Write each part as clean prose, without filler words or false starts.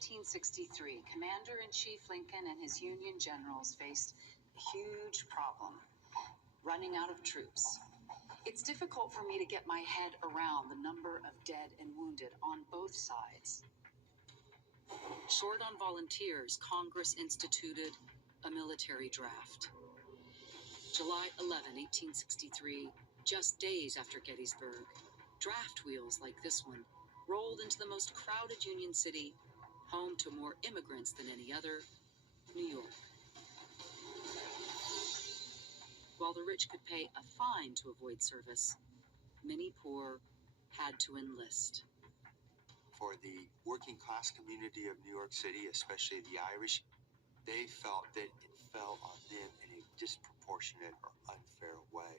1863, Commander-in-Chief Lincoln and his Union generals faced a huge problem: running out of troops. It's difficult for me to get my head around the number of dead and wounded on both sides. Short on volunteers, Congress instituted a military draft. July 11, 1863, just days after Gettysburg, draft wheels like this one rolled into the most crowded Union city, home to more immigrants than any other, New York. While the rich could pay a fine to avoid service, many poor had to enlist. For the working class community of New York City, especially the Irish, they felt that it fell on them in a disproportionate or unfair way.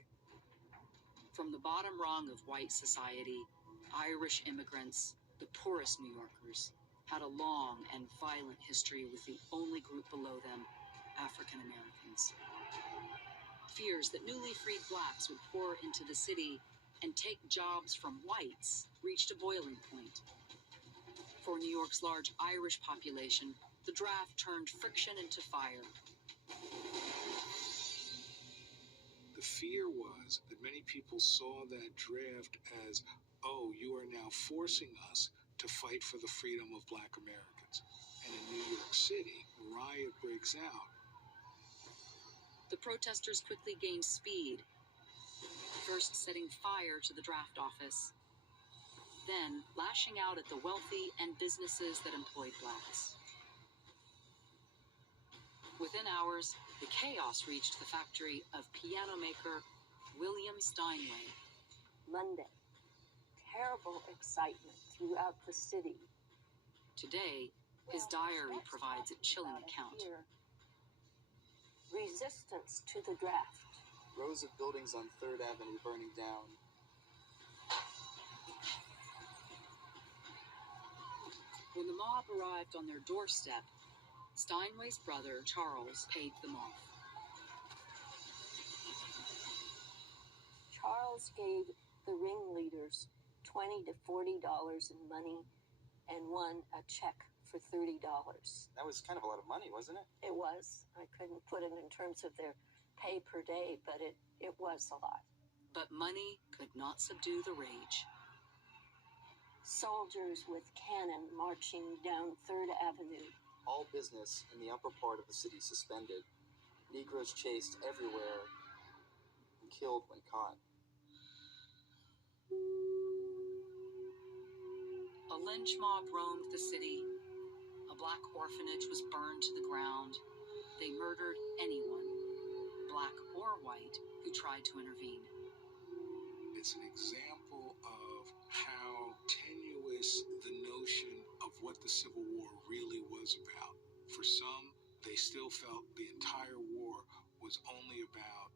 From the bottom rung of white society, Irish immigrants, the poorest New Yorkers, had a long and violent history with the only group below them, African Americans. Fears that newly freed blacks would pour into the city and take jobs from whites reached a boiling point. For New York's large Irish population, the draft turned friction into fire. The fear was that many people saw that draft as, oh, you are now forcing us to fight for the freedom of black Americans. And in New York City, a riot breaks out. The protesters quickly gained speed, first setting fire to the draft office, then lashing out at the wealthy and businesses that employed blacks. Within hours, the chaos reached the factory of piano maker William Steinway. Monday, terrible excitement throughout the city. Today, his diary provides a chilling account. Resistance to the draft. Rows of buildings on 3rd Avenue burning down. When the mob arrived on their doorstep, Steinway's brother, Charles, paid them off. Charles gave the ringleaders $20 to $40 in money and won a check for $30. That was kind of a lot of money, wasn't it? It was. I couldn't put it in terms of their pay per day, but it was a lot. But money could not subdue the rage. Soldiers with cannon marching down 3rd Avenue. All business in the upper part of the city suspended. Negroes chased everywhere and killed when caught. A lynch mob roamed the city. A black orphanage was burned to the ground. They murdered anyone, black or white, who tried to intervene. It's an example of how tenuous the notion of what the Civil War really was about. For some, they still felt the entire war was only about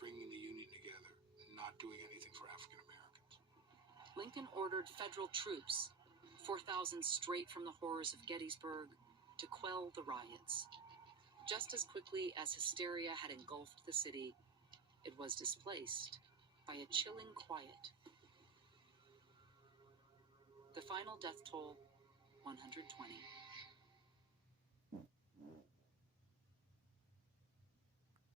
bringing the Union together and not doing anything for African Americans. Lincoln ordered federal troops, 4,000 straight from the horrors of Gettysburg, to quell the riots. Just as quickly as hysteria had engulfed the city, it was displaced by a chilling quiet. The final death toll, 120.